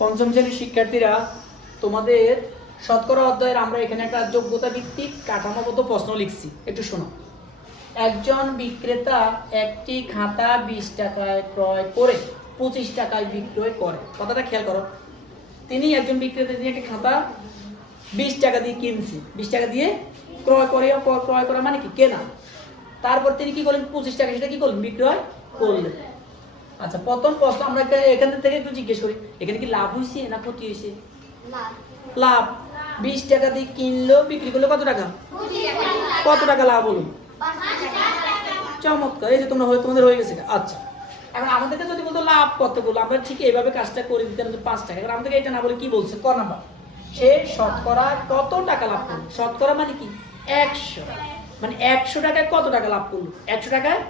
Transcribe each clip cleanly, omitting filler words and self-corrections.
পঞ্চম শ্রেণীর শিক্ষার্থীরা, তোমাদের শতকরা অধ্যায়ের আমরা এখানে একটা যোগ্যতা ভিত্তিক কাঠামোগত প্রশ্ন লিখছি, একটু শোনো। একজন বিক্রেতা একটি খাতা 20 টাকায় ক্রয় করে 25 টাকায় বিক্রয় করে। কথাটা খেয়াল করো। একজন বিক্রেতা তিনি একটা খাতা 20 টাকা দিয়ে কিনছে, 20 টাকা দিয়ে ক্রয় করা মানে কি কেনা। তারপর তিনি কি করলেন, 25 টাকা সেটা কি করলেন, বিক্রয় করলেন। আচ্ছা, প্রথম প্রশ্ন আমরা এখান থেকে একটু জিজ্ঞেস করি, এখানে কি লাভ হয়েছে না ক্ষতি হয়েছে? লাভ। 20 টাকা দিয়ে কিনলো, বিক্রি করলো কত টাকা? কত টাকা লাভ হলো? চমৎকার, এই যে তোমাদের হয়ে গেছে। আচ্ছা, এখন আমাদেরকে যদি বলতো লাভ কত বললো, আমরা ঠিক এইভাবে কাজটা করে দিতাম 5 টাকা। এবার আমাদেরকে এটা না বলে কি বলছে, ক নাম্বার, সে শতকরা কত টাকা লাভ করলো। শতকরা মানে কি 100, মানে 100 টাকায় কত টাকা লাভ করলো, 100 টাকায়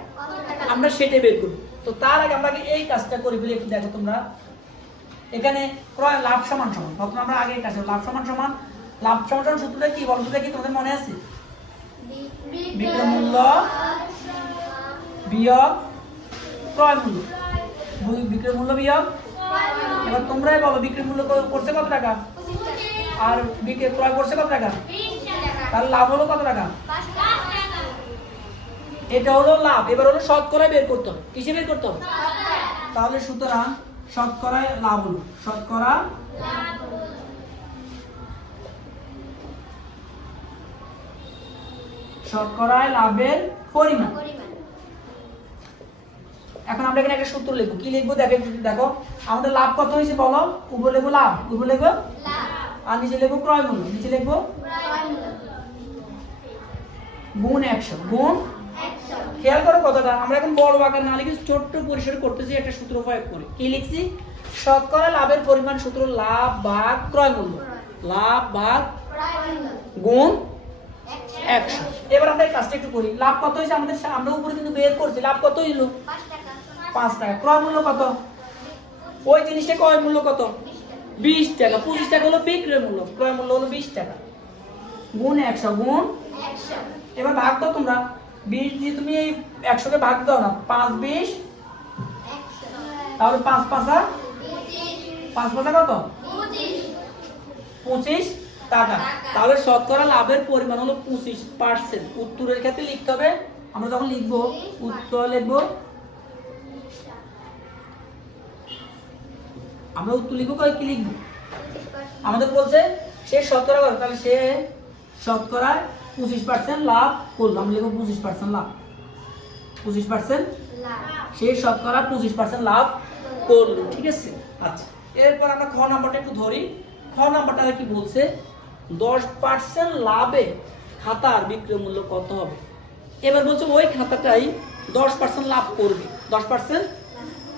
আমরা সেটাই বের করবো। তো তার আগে আমরা এই কাজটা করে ফেলি। একটু দেখো তোমরা, এখানে ক্রয় লাভ সমান সমান, তখন আমরা আগে এই কাজ লাভ সমান সমান সূত্রটা কি বলো তো দেখি, তোমাদের মনে আছে? বিক্রয় মূল্য বিয়োগ ক্রয় মূল্য, বিক্রয় মূল্য বিয়োগ। এবার তোমরাই বলো, বিক্রয় মূল্য করছে কত টাকা আর ক্রয় করছে কত টাকা, তাহলে লাভ হলো কত টাকা? এটা হলো লাভ। এবার হলো শতকরায় বের করতে হবে। কিসে বের করতে হবে? তাহলে সুতরাং শতকরায় লাভ হলো, শতকরায় লাভের পরিমাণ। এখন আমরা এখানে একটা সূত্র লিখবো। কি লিখবো দেখো, আমাদের লাভ কত হয়েছে বলো। উপরে লিখবো লাভ, উপরে লিখবো আর নিচে লিখবো ক্রয় মূল্য, নিচে লিখবো গুণ 100, গুণ। খেয়াল করো কথাটা, আমরা এখন বড় আকার না লিখে ছোট্ট পরিসরে করতেছি একটা সূত্র প্রয়োগ করে। কি লিখছি? শতকরা লাভের পরিমাণ সূত্র লাভ ভাগ ক্রয় মূল্য, লাভ ভাগ গুণ 100। এবার আমরা এই কাজটা একটু করি। লাভ কত হয়েছে আমাদের, আমরা উপরে কিন্তু বের করছি। লাভ কত হইলো? 5 টাকা। ক্রয় মূল্য কত? ওই জিনিসটা ক্রয় মূল্য কত? 20 টাকা। 25 টাকা হলো বিক্রয় মূল্য, ক্রয় মূল্য হলো 20 টাকা, গুণ 100, গুণ 100। এবার ভাগ দাও তোমরা। 20 দিয়ে তুমি এই 100 কে ভাগ দাও না, 5 20 100, তাহলে 5 5 5 5 কত? 25 টাকা। তাহলে শতকরা লাভের পরিমাণ হলো 25%। উত্তরের ক্ষেত্রে লিখতে হবে, আমরা যখন লিখবো উত্তর লিখবো, আমরা উত্তর লিখবো কি লিখবো, আমাদের বলছে সে শতকরা করে, তাহলে সে শতকরা 25% লাভ করলো। আমরা লিখবো 25% লাভ, 25% সে শতকরা 25% লাভ করলো। ঠিক আছে। আচ্ছা, এরপর আমরা খ নাম্বারটা একটু ধরি। খ নাম্বারটা কি বলছে, 10% লাভে খাতার বিক্রয় মূল্য কত হবে। এবার বলছে ওই খাতাটাই 10% লাভ করবে, 10%।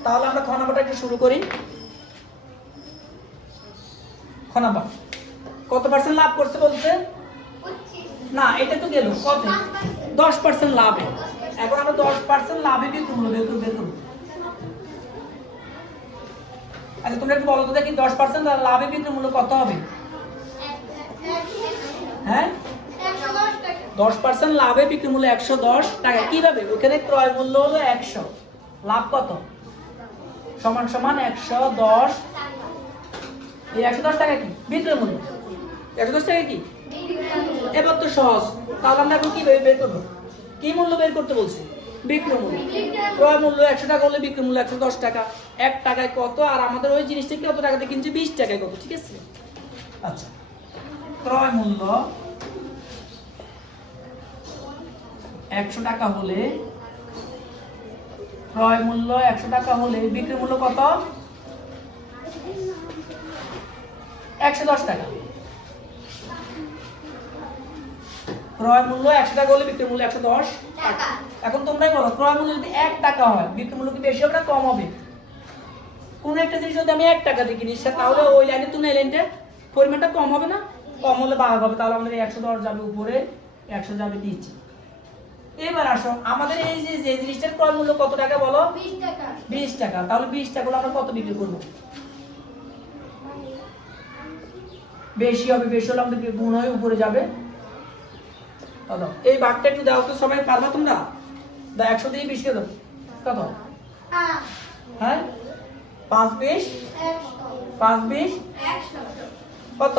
তাহলে আমরা খ নাম্বারটা একটু শুরু করি। খ নাম্বার কত পার্সেন্ট লাভ করছে বলছে, না এটা তো গেল কত, 10% লাভে। এখন আমরা 10% লাভে বিক্রয় মূল্য বের করব। আচ্ছা, তোমরা একটু বলো তো দেখি 10% লাভে বিক্রয় মূল্য কত হবে? হ্যাঁ, 10% লাভে বিক্রয় মূল্য 110 টাকা। কিভাবে? ওখানে ক্রয় মূল্য হলো 100, লাভ কত সমান সমান 110। এই 110 টাকা কি বিক্রয় মূল্য, 110 টাকা কি। এবার তো সহজ। তাহলে আমরা এখন কি বের করবো, কি মূল্য বের করতে বলছি? বিক্রয় মূল্য। ক্রয় মূল্য 100 টাকা হলে বিক্রয় মূল্য 110 টাকা। 1 টাকায় কত, আর আমাদের ওই জিনিসটা কত টাকাতে কিনছে, 20 টাকায় কত। ঠিক আছে। আচ্ছা, ক্রয় মূল্য 100 টাকা হলে, ক্রয় মূল্য 100 টাকা হলে বিক্রয় মূল্য কত? 110 টাকা। ক্রয় মূল্য 100 টাকা হলে বিক্রয় মূল্য 110 টাকা। এখন তোমরাই বলো, ক্রয় মূল্য যদি 1 টাকা হয়, বিক্রয় মূল্য কি বেশি হবে না কম হবে? কোন একটা জিনিস যদি আমি 1 টাকা দিয়ে কিনি, তাহলে ওই লাইনে তুমি এই লাইনটা পরিমাণটা কম হবে না? কম হলে ভাগ হবে। তাহলে আমাদের 110 যাবে উপরে, 100 যাবে নিচে। এবার আসো, আমাদের এই যে জিনিসটার ক্রয় মূল্য কত টাকা বলো? 20 টাকা। 20 টাকা। তাহলে 20 টাকা হলে আমরা কত বিক্রি করব? বেশি হবে, বেশি হলে আমাদের গুণ হয়ে উপরে যাবে। এই ভাগটা একটু দাও তো, সবাই পারবা তোমরা? 100 দিয়ে 20 কে দাও কত? হ্যাঁ, 5 20 5 20 কত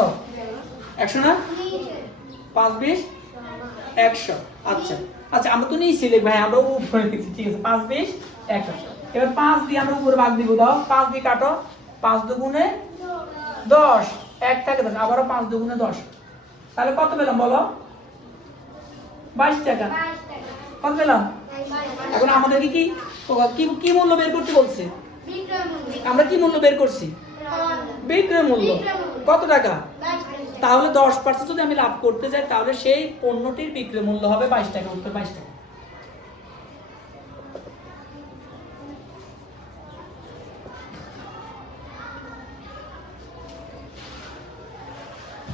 100 না 5 20 100। আচ্ছা আচ্ছা আমরা তো নিয়েছি ভাই, আমরা উপরে লিখছি, ঠিক আছে 5 20 100। এবার 5 দিয়ে আমরা উপরে ভাগ দিব, দাও 5 দিয়ে কাটো, 5 দুগুণে 10, 1 থাকে 10, আবারও 5 দুগুণে 10, তাহলে কত পেলাম বলো? 22 টাকা। কত পেলাম? এখন আমাদেরকে কি কি কি মূল্য বের করতে বলছে? আমরা কি মূল্য বের করছি? বিক্রয় মূল্য। কত টাকা? তাহলে 10% যদি আমি লাভ করতে যাই তাহলে সেই পণ্যটির বিক্রয় মূল্য হবে 22 টাকা, উত্তর 22 টাকা।